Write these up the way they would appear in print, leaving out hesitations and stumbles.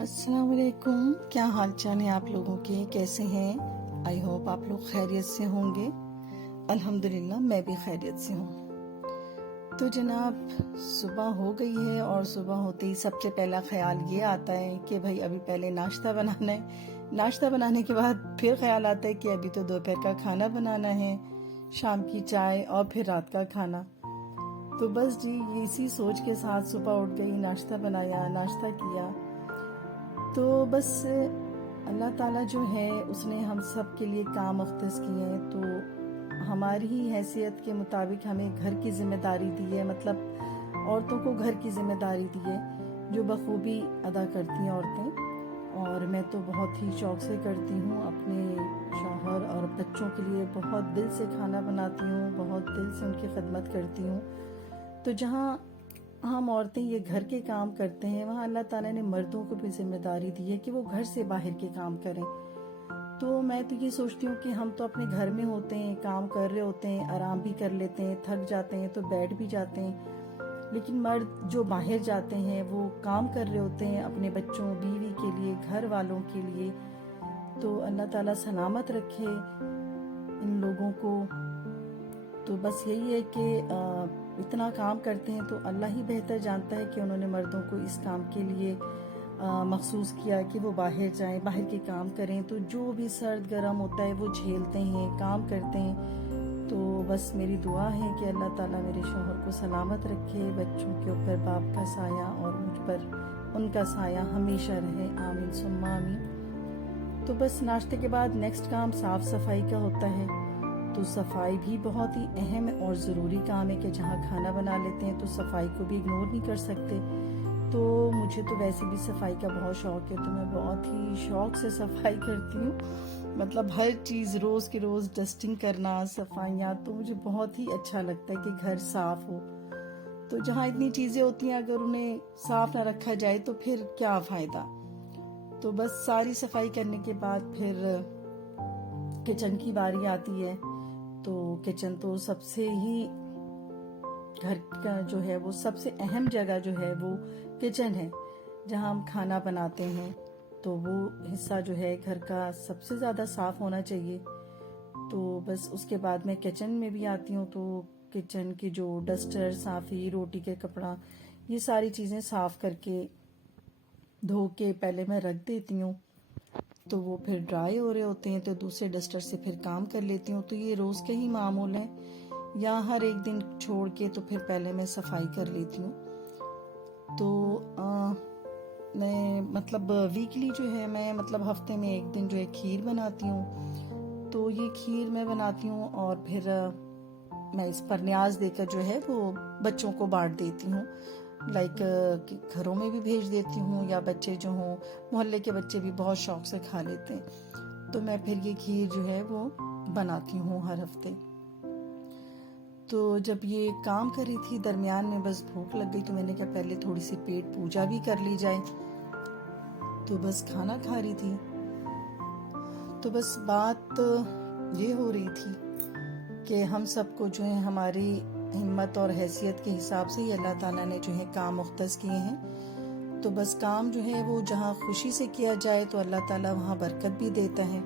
अस्सलाम वालेकुम। क्या हाल चाल है आप लोगों के, कैसे हैं? आई होप आप लोग खैरियत से होंगे। अल्हम्दुलिल्लाह मैं भी खैरियत से हूँ। तो जनाब, सुबह हो गई है और सुबह होते ही सबसे पहला ख्याल ये आता है कि भाई अभी पहले नाश्ता बनाना है। नाश्ता बनाने के बाद फिर ख्याल आता है कि अभी तो दोपहर का खाना बनाना है, शाम की चाय और फिर रात का खाना। तो बस जी इसी सोच के साथ सुबह उठ गई, नाश्ता बनाया, नाश्ता किया। तो बस अल्लाह ताला जो है उसने हम सब के लिए काम मुख्तस किए हैं, तो हमारी ही हैसियत के मुताबिक हमें घर की जिम्मेदारी दी है, मतलब औरतों को घर की जिम्मेदारी दी है जो बखूबी अदा करती हैं औरतें। और मैं तो बहुत ही शौक से करती हूँ, अपने शौहर और बच्चों के लिए बहुत दिल से खाना बनाती हूँ, बहुत दिल से उनकी खिदमत करती हूँ। तो जहाँ हम औरतें ये घर के काम करते हैं, वहाँ अल्लाह ताला ने मर्दों को भी जिम्मेदारी दी है कि वो घर से बाहर के काम करें। तो मैं तो ये सोचती हूँ कि हम तो अपने घर में होते हैं, काम कर रहे होते हैं, आराम भी कर लेते हैं, थक जाते हैं तो बैठ भी जाते हैं। लेकिन मर्द जो बाहर जाते हैं वो काम कर रहे होते हैं अपने बच्चों बीवी के लिए, घर वालों के लिए। तो अल्लाह ताला सलामत रखे इन लोगों को। तो बस यही है कि इतना काम करते हैं तो अल्लाह ही बेहतर जानता है कि उन्होंने मर्दों को इस काम के लिए मखसूस किया कि वो बाहर जाएं, बाहर के काम करें। तो जो भी सर्द गर्म होता है वो झेलते हैं, काम करते हैं। तो बस मेरी दुआ है कि अल्लाह ताला मेरे शौहर को सलामत रखे, बच्चों के ऊपर बाप का साया और मुझ पर उनका साया हमेशा रहे, आमीन सुम्मा आमीन। तो बस नाश्ते के बाद नेक्स्ट काम साफ सफाई का होता है। तो सफाई भी बहुत ही अहम और ज़रूरी काम है कि जहाँ खाना बना लेते हैं तो सफाई को भी इग्नोर नहीं कर सकते। तो मुझे तो वैसे भी सफाई का बहुत शौक है, तो मैं बहुत ही शौक से सफाई करती हूँ। मतलब हर चीज़ रोज़ के रोज़ डस्टिंग करना, सफाइयाँ, तो मुझे बहुत ही अच्छा लगता है कि घर साफ हो। तो जहाँ इतनी चीज़ें होती हैं अगर उन्हें साफ ना रखा जाए तो फिर क्या फ़ायदा। तो बस सारी सफाई करने के बाद फिर किचन की बारी आती है। तो किचन तो सबसे ही घर का जो है वो सबसे अहम जगह जो है वो किचन है, जहाँ हम खाना बनाते हैं। तो वो हिस्सा जो है घर का सबसे ज़्यादा साफ होना चाहिए। तो बस उसके बाद मैं किचन में भी आती हूँ, तो किचन की जो डस्टर, साफ़ी, रोटी के कपड़ा, ये सारी चीज़ें साफ करके धो के पहले मैं रख देती हूँ। तो वो फिर ड्राई हो रहे होते हैं तो दूसरे डस्टर से फिर काम कर लेती हूँ। तो ये रोज़ के ही मामूल हैं, या हर एक दिन छोड़ के तो फिर पहले मैं सफाई कर लेती हूँ। तो मैं मतलब वीकली जो है मैं मतलब हफ्ते में एक दिन जो है खीर बनाती हूँ। तो ये खीर मैं बनाती हूँ और फिर मैं इस पर न्याज देकर जो है वो बच्चों को बांट देती हूँ। लाइक घरों में भी भेज देती हूँ, या बच्चे जो हों मोहल्ले के बच्चे भी बहुत शौक से खा लेते हैं। तो मैं फिर ये खीर जो है वो बनाती हूँ हर हफ्ते। तो जब ये काम कर रही थी दरमियान में बस भूख लग गई, तो मैंने कहा पहले थोड़ी सी पेट पूजा भी कर ली जाए। तो बस खाना खा रही थी, तो बस बात ये हो रही थी कि हम सबको जो है हमारी हिम्मत और हैसियत के हिसाब से ही अल्लाह ताला ने जो है काम मुख्तस किए हैं। तो बस काम जो है वो जहाँ खुशी से किया जाए तो अल्लाह ताला वहाँ बरकत भी देता है।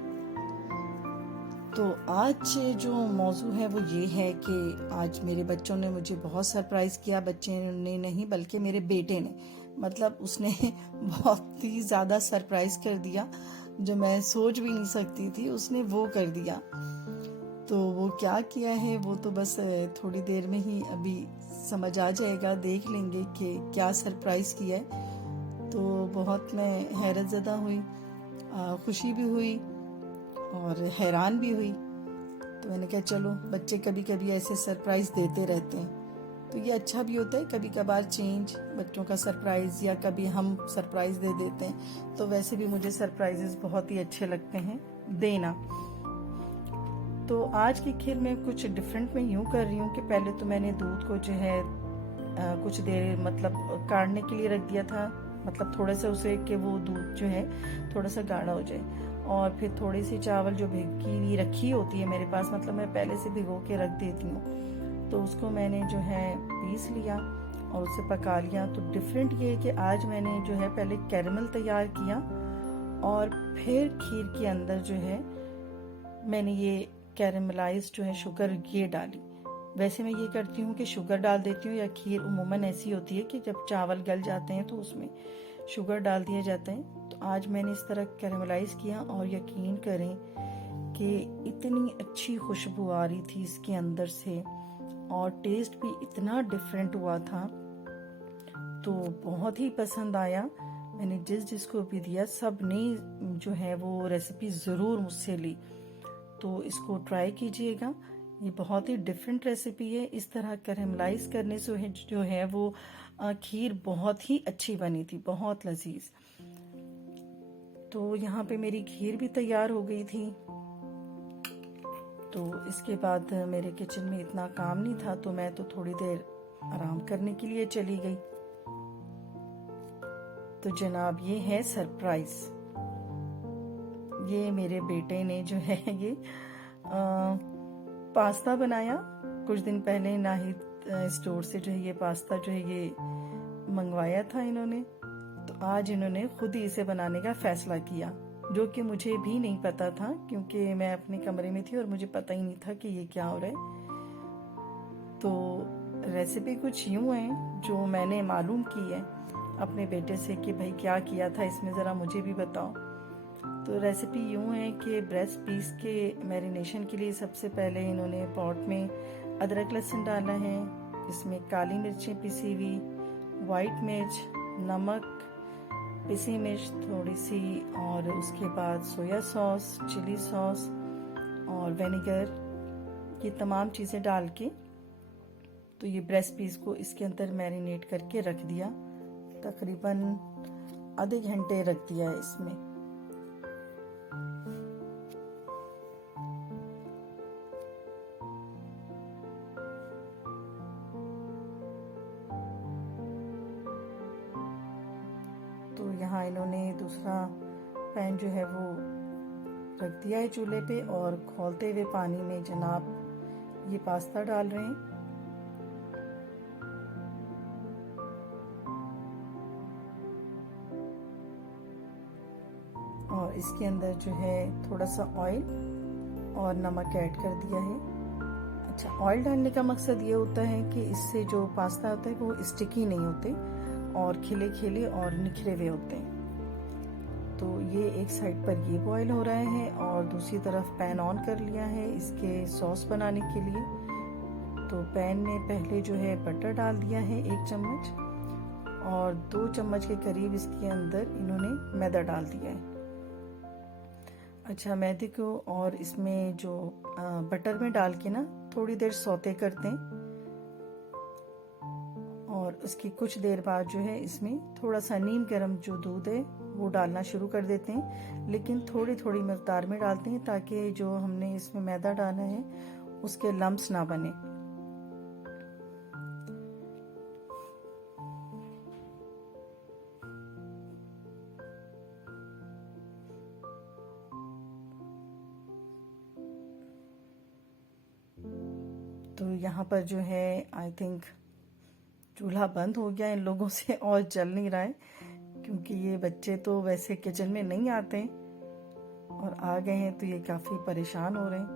तो आज जो मौजू है वो ये है कि आज मेरे बच्चों ने मुझे बहुत सरप्राइज़ किया। बच्चे ने नहीं बल्कि मेरे बेटे ने, मतलब उसने बहुत ही ज़्यादा सरप्राइज़ कर दिया, जो मैं सोच भी नहीं सकती थी उसने वो कर दिया। तो वो क्या किया है वो तो बस थोड़ी देर में ही अभी समझ आ जाएगा, देख लेंगे कि क्या सरप्राइज़ किया है। तो बहुत मैं हैरत ज़दा हुई, खुशी भी हुई और हैरान भी हुई। तो मैंने कहा चलो, बच्चे कभी कभी ऐसे सरप्राइज़ देते रहते हैं तो ये अच्छा भी होता है, कभी कभार चेंज, बच्चों का सरप्राइज़ या कभी हम सरप्राइज़ दे देते हैं। तो वैसे भी मुझे सरप्राइजेस बहुत ही अच्छे लगते हैं देना। तो आज की खीर में कुछ डिफरेंट मैं यूँ कर रही हूँ कि पहले तो मैंने दूध को जो है कुछ देर मतलब काढ़ने के लिए रख दिया था, मतलब थोड़ा सा उसे कि वो दूध जो है थोड़ा सा गाढ़ा हो जाए। और फिर थोड़ी सी चावल जो भिगी हुई रखी होती है मेरे पास, मतलब मैं पहले से भिगो के रख देती हूँ, तो उसको मैंने जो है पीस लिया और उसे पका लिया। तो डिफरेंट ये है कि आज मैंने जो है पहले कैरेमल तैयार किया और फिर खीर के अंदर जो है मैंने ये कैरेमलाइज जो है शुगर ये डाली। वैसे मैं ये करती हूँ कि शुगर डाल देती हूँ, या खीर उमूमन ऐसी होती है कि जब चावल गल जाते हैं तो उसमें शुगर डाल दिया जाता है। तो आज मैंने इस तरह कैरेमलाइज किया और यकीन करें कि इतनी अच्छी खुशबू आ रही थी इसके अंदर से और टेस्ट भी इतना डिफरेंट हुआ था, तो बहुत ही पसंद आया। मैंने जिसको भी दिया सब ने जो है वो रेसिपी ज़रूर मुझसे ली। तो इसको ट्राई कीजिएगा, ये बहुत ही डिफरेंट रेसिपी है। इस तरह कैरेमलाइज करने से जो है वो खीर बहुत ही अच्छी बनी थी, बहुत लजीज। तो यहाँ पे मेरी खीर भी तैयार हो गई थी। तो इसके बाद मेरे किचन में इतना काम नहीं था, तो मैं तो थोड़ी देर आराम करने के लिए चली गई। तो जनाब ये है सरप्राइज। ये मेरे बेटे ने जो है ये पास्ता बनाया कुछ दिन पहले। नाहिद स्टोर से जो है ये पास्ता जो है ये मंगवाया था इन्होंने। तो आज इन्होंने खुद ही इसे बनाने का फैसला किया, जो कि मुझे भी नहीं पता था, क्योंकि मैं अपने कमरे में थी और मुझे पता ही नहीं था कि ये क्या हो रहा है। तो रेसिपी कुछ यूं है जो मैंने मालूम की है अपने बेटे से कि भाई क्या किया था इसमें, ज़रा मुझे भी बताओ। तो रेसिपी यूं है कि ब्रेस्ट पीस के मैरिनेशन के लिए सबसे पहले इन्होंने पॉट में अदरक लहसुन डाला है, इसमें काली मिर्चें पिसी हुई, वाइट मिर्च, नमक, पिसी मिर्च थोड़ी सी, और उसके बाद सोया सॉस, चिली सॉस और विनेगर, ये तमाम चीज़ें डाल के तो ये ब्रेस्ट पीस को इसके अंदर मैरिनेट करके रख दिया। तकरीबन आधे घंटे रख दिया है इसमें। तो यहाँ इन्होंने दूसरा पैन जो है वो रख दिया है चूल्हे पे और खौलते हुए पानी में जनाब ये पास्ता डाल रहे हैं। और इसके अंदर जो है थोड़ा सा ऑयल और नमक ऐड कर दिया है। अच्छा, ऑयल डालने का मकसद ये होता है कि इससे जो पास्ता होता है वो स्टिकी नहीं होते और खिले खिले और निखरे हुए होते हैं। तो ये एक साइड पर ये बॉईल हो रहा है और दूसरी तरफ पैन ऑन कर लिया है इसके सॉस बनाने के लिए। तो पैन में पहले जो है बटर डाल दिया है 1 चम्मच और 2 चम्मच के करीब इसके अंदर इन्होंने मैदा डाल दिया है। अच्छा, मैदे को और इसमें जो बटर में डाल के ना थोड़ी देर सौते करते हैं और उसकी कुछ देर बाद जो है इसमें थोड़ा सा नीम गर्म जो दूध है वो डालना शुरू कर देते हैं, लेकिन थोड़ी थोड़ी मकदार में डालते हैं ताकि जो हमने इसमें मैदा डाला है उसके लम्स ना बने। तो यहाँ पर जो है आई थिंक चूल्हा बंद हो गया इन लोगों से और जल नहीं रहा है, क्योंकि ये बच्चे तो वैसे किचन में नहीं आते और आ गए हैं तो ये काफ़ी परेशान हो रहे हैं।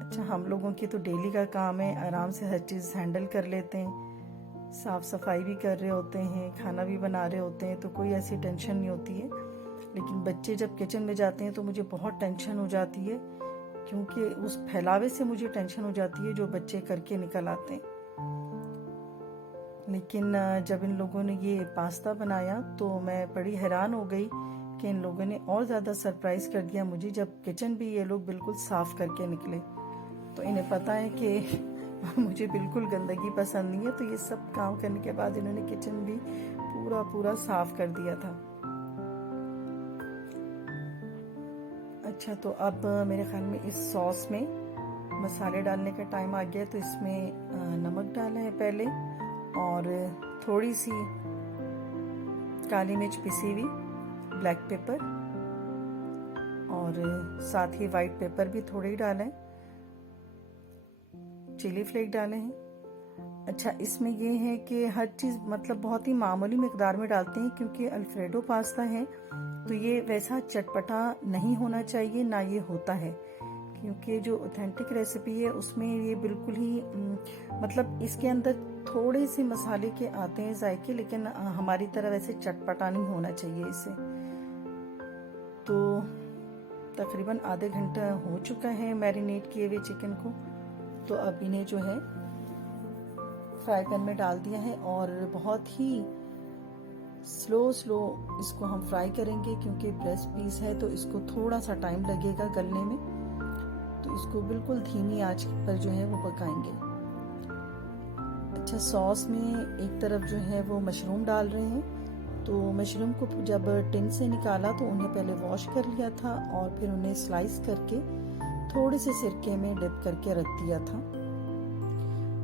अच्छा, हम लोगों की तो डेली का काम है, आराम से हर चीज़ हैंडल कर लेते हैं, साफ़ सफाई भी कर रहे होते हैं, खाना भी बना रहे होते हैं, तो कोई ऐसी टेंशन नहीं होती है। लेकिन बच्चे जब किचन में जाते हैं तो मुझे बहुत टेंशन हो जाती है, क्योंकि उस फैलावे से मुझे टेंशन हो जाती है जो बच्चे करके निकल आते हैं। लेकिन जब इन लोगों ने ये पास्ता बनाया तो मैं बड़ी हैरान हो गई कि इन लोगों ने और ज़्यादा सरप्राइज़ कर दिया मुझे, जब किचन भी ये लोग बिल्कुल साफ़ करके निकले। तो इन्हें पता है कि मुझे बिल्कुल गंदगी पसंद नहीं है, तो ये सब काम करने के बाद इन्होंने किचन भी पूरा साफ़ कर दिया था। अच्छा, तो अब मेरे ख्याल में इस सॉस में मसाले डालने का टाइम आ गया। तो इसमें नमक डाला है पहले और थोड़ी सी काली मिर्च पिसी हुई, ब्लैक पेपर और साथ ही वाइट पेपर भी थोड़े ही डाला है, चिली फ्लेक डाले हैं अच्छा, इसमें ये है कि हर चीज़ मतलब बहुत ही मामूली मिकदार में डालते हैं, क्योंकि अल्फ्रेडो पास्ता है तो ये वैसा चटपटा नहीं होना चाहिए, ना ये होता है। क्योंकि जो ऑथेंटिक रेसिपी है उसमें ये बिल्कुल ही मतलब इसके अंदर थोड़े से मसाले के आते हैं जायके, लेकिन हमारी तरह वैसे चटपटा नहीं होना चाहिए इसे। तो तकरीबन आधे घंटा हो चुका है मैरिनेट किए हुए चिकन को। तो अब इन्हें जो है फ्राई पैन में डाल दिया है और बहुत ही स्लो इसको हम फ्राई करेंगे, क्योंकि ब्रेस्ट पीस है तो इसको थोड़ा सा टाइम लगेगा गलने में। तो इसको बिल्कुल धीमी आंच पर जो है वो पकाएंगे। अच्छा, सॉस में एक तरफ जो है वो मशरूम डाल रहे हैं। तो मशरूम को जब टिन से निकाला तो उन्हें पहले वॉश कर लिया था और फिर उन्हें स्लाइस करके थोड़े से सिरके में डिप करके रख दिया था।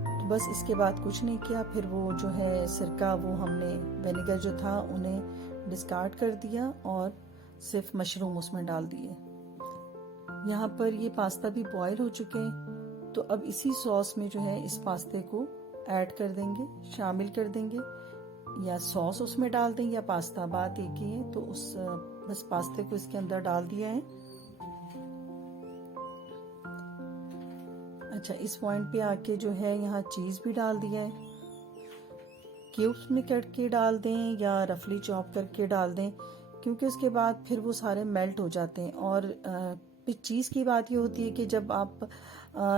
तो बस इसके बाद कुछ नहीं किया। फिर वो जो है सिरका, वो हमने विनेगर जो था उन्हें डिस्कार्ड कर दिया और सिर्फ मशरूम उसमें डाल दिए। यहाँ पर ये पास्ता भी बॉईल हो चुके हैं। तो अब इसी सॉस में जो है इस पास्ते को ऐड कर देंगे, शामिल कर देंगे, या सॉस उसमें डाल दें या पास्ता, बात एक ही है। तो उस बस पास्ते को इसके अंदर डाल दिया है। अच्छा, इस पॉइंट पे आके जो है यहाँ चीज़ भी डाल दिया है। क्यूब्स में कट के डाल दें या रफली चॉप करके डाल दें, क्योंकि उसके बाद फिर वो सारे मेल्ट हो जाते हैं। और चीज़ की बात ये होती है कि जब आप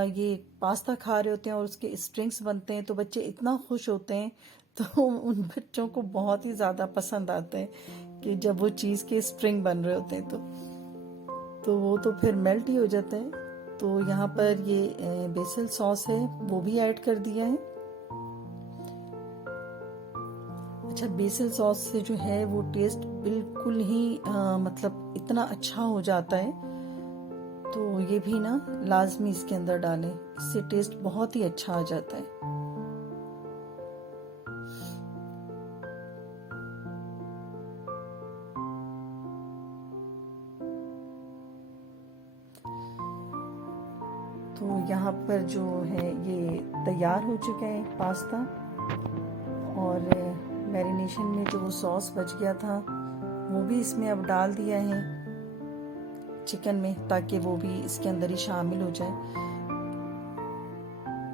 ये पास्ता खा रहे होते हैं और उसके स्प्रिंग्स बनते हैं तो बच्चे इतना खुश होते हैं, तो उन बच्चों को बहुत ही ज़्यादा पसंद आते हैं कि जब वो चीज़ के स्प्रिंग बन रहे होते हैं तो वो तो फिर मेल्ट ही हो जाते हैं। तो यहाँ पर ये बेसिल सॉस है वो भी ऐड कर दिया है। अच्छा, बेसिल सॉस से जो है वो टेस्ट बिल्कुल ही मतलब इतना अच्छा हो जाता है। तो ये भी ना लाजमी इसके अंदर डालें, इससे टेस्ट बहुत ही अच्छा आ जाता है। तो यहाँ पर जो है ये तैयार हो चुका है पास्ता, और मैरिनेशन में जो वो सॉस बच गया था वो भी इसमें अब डाल दिया है चिकन में, ताकि वो भी इसके अंदर ही शामिल हो जाए।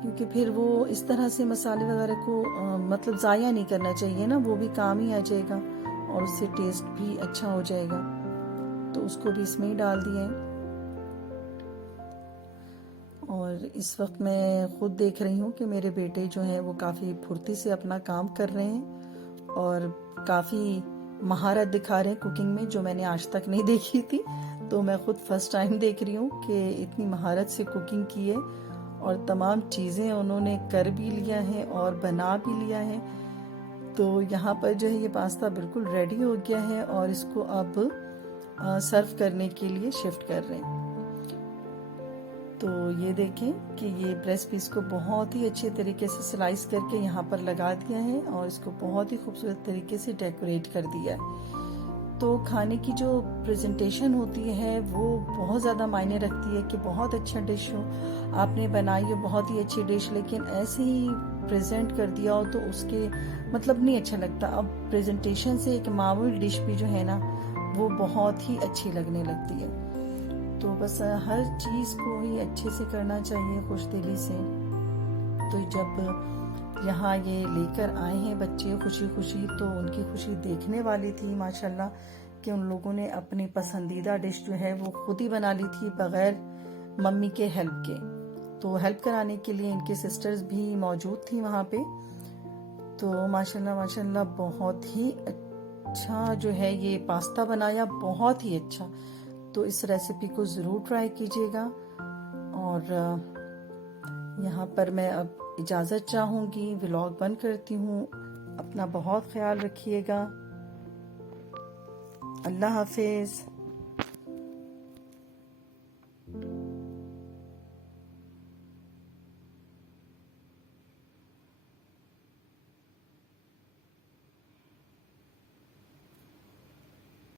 क्योंकि फिर वो इस तरह से मसाले वगैरह को मतलब ज़ाया नहीं करना चाहिए ना, वो भी काम ही आ जाएगा और उससे टेस्ट भी अच्छा हो जाएगा। तो उसको भी इसमें ही डाल दिया है। और इस वक्त मैं खुद देख रही हूँ कि मेरे बेटे जो हैं वो काफ़ी फुर्ती से अपना काम कर रहे हैं और काफ़ी महारत दिखा रहे हैं कुकिंग में, जो मैंने आज तक नहीं देखी थी। तो मैं खुद फर्स्ट टाइम देख रही हूँ कि इतनी महारत से कुकिंग की है और तमाम चीज़ें उन्होंने कर भी लिया है और बना भी लिया है। तो यहाँ पर जो है ये पास्ता बिल्कुल रेडी हो गया है और इसको अब सर्व करने के लिए शिफ्ट कर रहे हैं। तो ये देखें कि ये ब्रेस्ट पीस को बहुत ही अच्छे तरीके से स्लाइस करके यहाँ पर लगा दिया है और इसको बहुत ही खूबसूरत तरीके से डेकोरेट कर दिया है। तो खाने की जो प्रेजेंटेशन होती है वो बहुत ज़्यादा मायने रखती है कि बहुत अच्छा डिश हो, आपने बनाई हो बहुत ही अच्छी डिश, लेकिन ऐसे ही प्रेजेंट कर दिया हो तो उसके मतलब नहीं अच्छा लगता। अब प्रेजेंटेशन से एक मामूली डिश भी जो है ना वो बहुत ही अच्छी लगने लगती है। तो बस हर चीज़ को ही अच्छे से करना चाहिए, खुश दिली से। तो जब यहाँ ये लेकर आए हैं बच्चे खुशी खुशी, तो उनकी खुशी देखने वाली थी माशाल्लाह, कि उन लोगों ने अपनी पसंदीदा डिश जो है वो खुद ही बना ली थी बगैर मम्मी के हेल्प के। तो हेल्प कराने के लिए इनके सिस्टर्स भी मौजूद थी वहाँ पे। तो माशाल्लाह माशाल्लाह बहुत ही अच्छा जो है ये पास्ता बनाया, बहुत ही अच्छा। तो इस रेसिपी को ज़रूर ट्राई कीजिएगा। और यहाँ पर मैं अब इजाज़त चाहूँगी, व्लॉग बंद करती हूँ। अपना बहुत ख्याल रखिएगा। अल्लाह हाफिज़।